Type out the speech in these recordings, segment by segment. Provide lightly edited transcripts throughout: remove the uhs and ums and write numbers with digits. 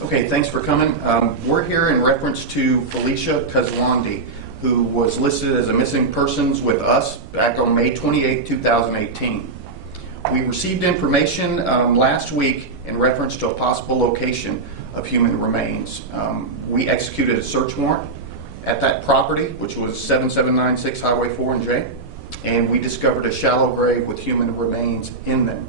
Okay, thanks for coming. We're here in reference to Felicia Kazwandi, who was listed as a missing persons with us back on May 28, 2018. We received information last week in reference to a possible location of human remains. We executed a search warrant at that property, which was 7796 Highway 4 and J, and we discovered a shallow grave with human remains in them.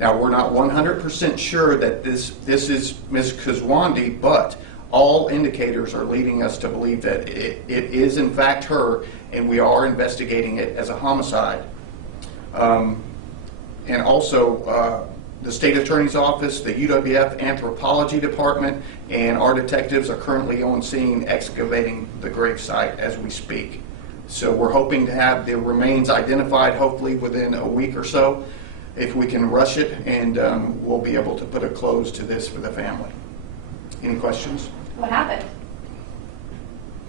Now, we're not 100% sure that this is Ms. Kazwandi, but all indicators are leading us to believe that it is in fact her, and we are investigating it as a homicide. And also, the State Attorney's Office, the UWF Anthropology Department, and our detectives are currently on scene excavating the gravesite as we speak. So we're hoping to have the remains identified hopefully within a week or so, if we can rush it, and we'll be able to put a close to this for the family. Any questions? What happened?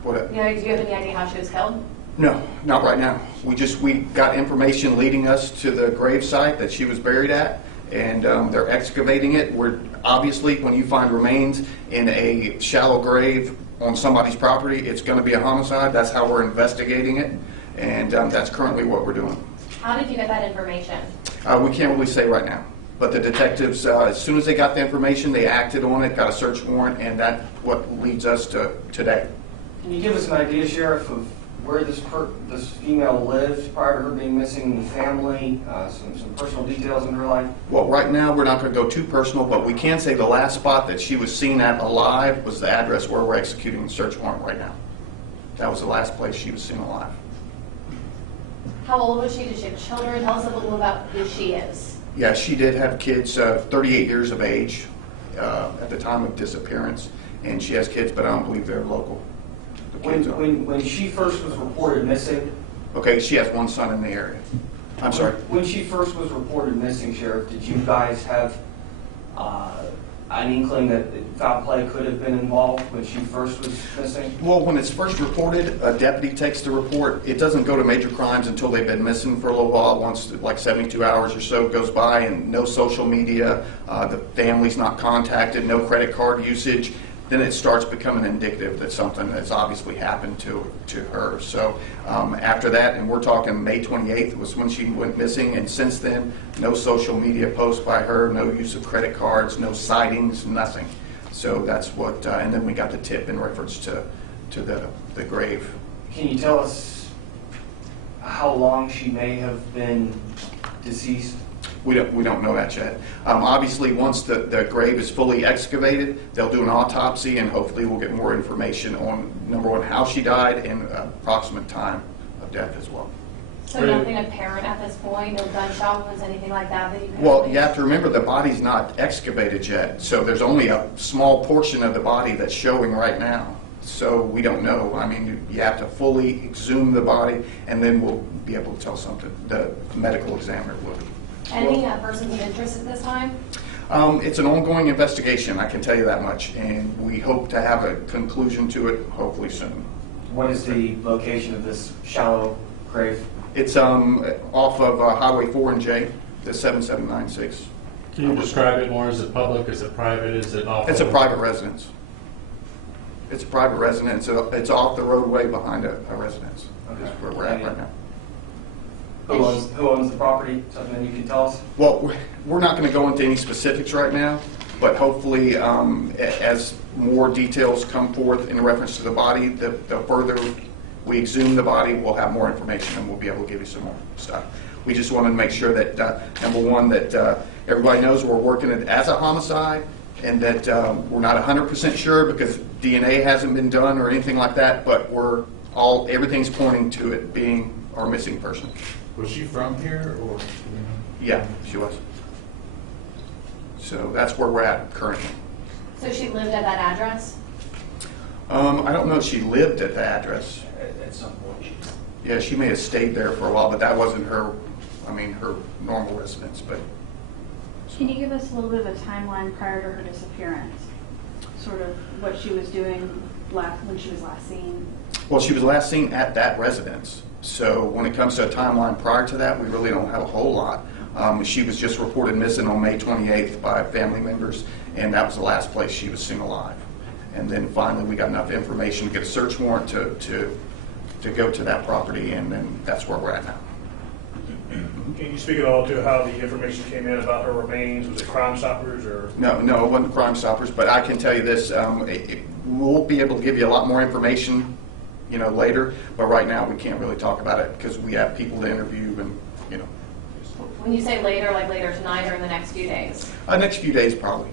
What? Do you have any idea how she was killed? No, not right now. We got information leading us to the gravesite that she was buried at, and they're excavating it. We're obviously, when you find remains in a shallow grave on somebody's property, it's going to be a homicide. That's how we're investigating it, and that's currently what we're doing. How did you get that information? We can't really say right now. But the detectives, as soon as they got the information, they acted on it, got a search warrant, and that's what leads us to today. Can you give us an idea, Sheriff, of where this female lived prior to her being missing in the family, some personal details in her life? Well, right now we're not going to go too personal, but we can say the last spot that she was seen at alive was the address where we're executing the search warrant right now. That was the last place she was seen alive. How old was she? Did she have children? Tell us a little about who she is. Yeah, she did have kids, 38 years of age at the time of disappearance, and she has kids, but I don't believe they're local. When she first was reported missing... Okay, she has one son in the area. I'm sorry? When she first was reported missing, Sheriff, did you guys have an inkling that foul play could have been involved when she first was missing? Well, when it's first reported, a deputy takes the report. It doesn't go to major crimes until they've been missing for a little while. Once like 72 hours or so goes by and no social media, the family's not contacted, no credit card usage, then it starts becoming indicative that something has obviously happened to her. So after that, and we're talking May 28th was when she went missing, and since then, no social media posts by her, no use of credit cards, no sightings, nothing. So that's what, and then we got the tip in reference to the grave. Can you tell us how long she may have been deceased? We don't know that yet. Obviously, once the grave is fully excavated, they'll do an autopsy, and hopefully we'll get more information on, number one, how she died and approximate time of death as well. So nothing apparent at this point? No gunshot wounds, anything like that you can... Well, you have to remember the body's not excavated yet, so there's only a small portion of the body that's showing right now. So we don't know. I mean, you have to fully exhume the body, and then we'll be able to tell something. The medical examiner will. Any persons of interest at this time? It's an ongoing investigation, I can tell you that much, and we hope to have a conclusion to it hopefully soon. What is the location of this shallow grave? It's off of Highway 4 and J, the 7796. Can you describe it more? Is it public? Is it private? Is it off? It's a private residence. It's a private residence. It's off the roadway behind a residence. Okay. That's where we're at right now. Who owns the property? Something you can tell us? Well, we're not going to go into any specifics right now, but hopefully as more details come forth in reference to the body, the further we exhume the body, we'll have more information and we'll be able to give you some more stuff. We just wanted to make sure that, number one, that everybody knows we're working it as a homicide, and that we're not 100% sure because DNA hasn't been done or anything like that, but everything's pointing to it being our missing person. Was she from here, or? Yeah, she was. So that's where we're at currently. So she lived at that address? I don't know if she lived at the address. At some point. Yeah, she may have stayed there for a while, but that wasn't her normal residence. But can you give us a little bit of a timeline prior to her disappearance? Sort of what she was doing when she was last seen? Well, she was last seen at that residence. So when it comes to a timeline prior to that, we really don't have a whole lot. She was just reported missing on May 28th by family members, and that was the last place she was seen alive. And then finally, we got enough information to get a search warrant to go to that property, and then that's where we're at now. Can you speak at all to how the information came in about her remains? Was it Crime Stoppers or? No, it wasn't Crime Stoppers, but I can tell you this, we'll be able to give you a lot more information, later, but right now we can't really talk about it because we have people to interview and, When you say later, like later tonight or in the next few days? Next few days probably.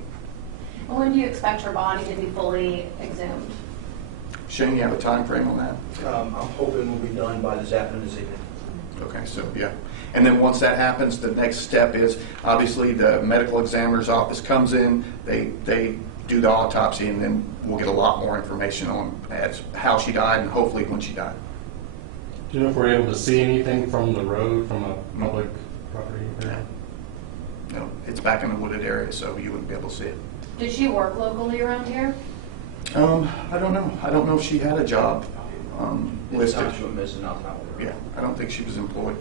And when do you expect her body to be fully exhumed? Shane, you have a time frame on that? I'm hoping we'll be done by this afternoon, this evening. Okay, so yeah. And then once that happens, the next step is obviously the medical examiner's office comes in, they do the autopsy, and then we'll get a lot more information on how she died and hopefully when she died. Do you know if we're able to see anything from the road, from a public property area? No, it's back in the wooded area, so you wouldn't be able to see it. Did she work locally around here? I don't know. I don't know if she had a job listed. She went missing, nothing out there. Yeah, I don't think she was employed.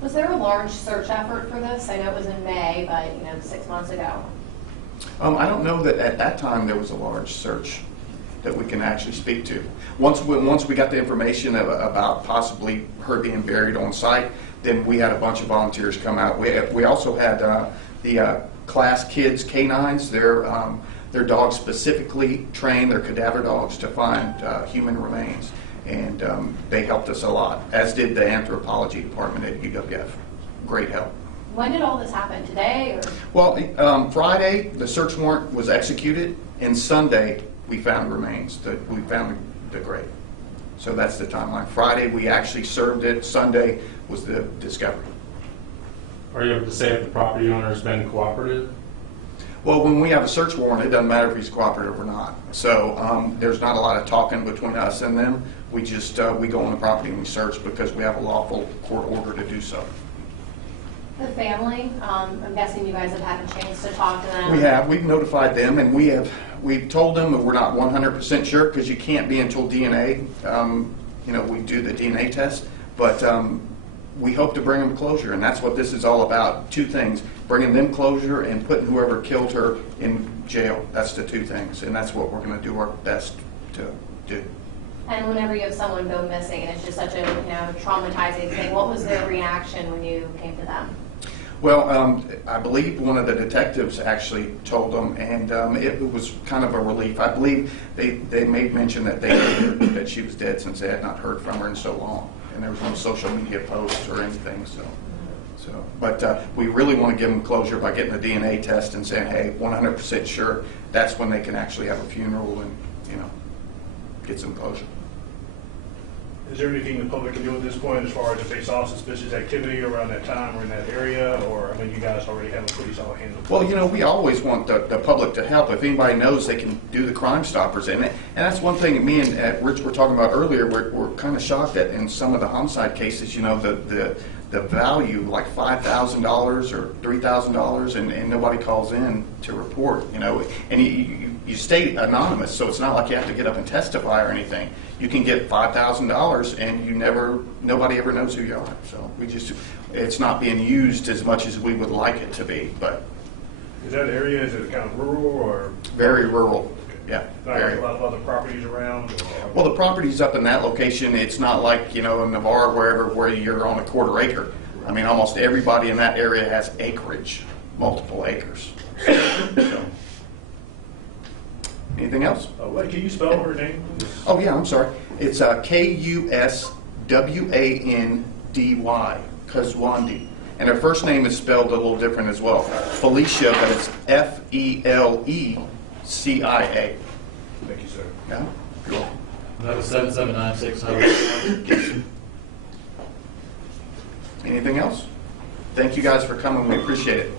Was there a large search effort for this? I know it was in May, but 6 months ago. I don't know that at that time there was a large search that we can actually speak to. Once we got the information about possibly her being buried on site, then we had a bunch of volunteers come out. We also had the class kids canines. Their dogs specifically trained, their cadaver dogs, to find human remains, and they helped us a lot, as did the anthropology department at UWF. Great help. When did all this happen? Today? Or? Well, Friday the search warrant was executed, and Sunday we found remains. We found the grave. So that's the timeline. Friday we actually served it. Sunday was the discovery. Are you able to say if the property owner has been cooperative? Well, when we have a search warrant, it doesn't matter if he's cooperative or not. So there's not a lot of talking between us and them. We just we go on the property and we search because we have a lawful court order to do so. The family, I'm guessing you guys have had a chance to talk to them. We have. We've notified them, and we've told them that we're not 100% sure because you can't be until DNA. We do the DNA test, but we hope to bring them closure, and that's what this is all about. Two things: bringing them closure and putting whoever killed her in jail. That's the two things, and that's what we're going to do our best to do. And whenever you have someone go missing, and it's just such a traumatizing thing, what was their reaction when you came to them? Well, I believe one of the detectives actually told them, and it was kind of a relief. I believe they made mention that they knew that she was dead since they had not heard from her in so long, and there was no social media posts or anything. But we really want to give them closure by getting a DNA test and saying, hey, 100% sure. That's when they can actually have a funeral and get some closure. Is there anything the public can do at this point as far as if they saw suspicious activity around that time or in that area, or you guys already have a pretty solid handle? Well, we always want the public to help. If anybody knows, they can do the Crime Stoppers. And that's one thing me and Rich were talking about earlier. We're kind of shocked that in some of the homicide cases, the value, like $5,000 or $3,000, and nobody calls in to report, and you stay anonymous, so it's not like you have to get up and testify or anything. You can get $5,000 and nobody ever knows who you are. So it's not being used as much as we would like it to be. But is that area, is it kind of rural or? Very rural. Yeah. Not like a lot of other properties around? Well, the properties up in that location, it's not like, in Navarre, where you're on a quarter acre. I mean, almost everybody in that area has acreage, multiple acres. So. Anything else? Can you spell her name? Oh, yeah, I'm sorry. It's Kuswandy, Kuswandy. And her first name is spelled a little different as well. Felicia, but it's Felecia. Thank you, sir. Yeah, you're welcome. That was 779-600. Anything else? Thank you guys for coming. We appreciate it.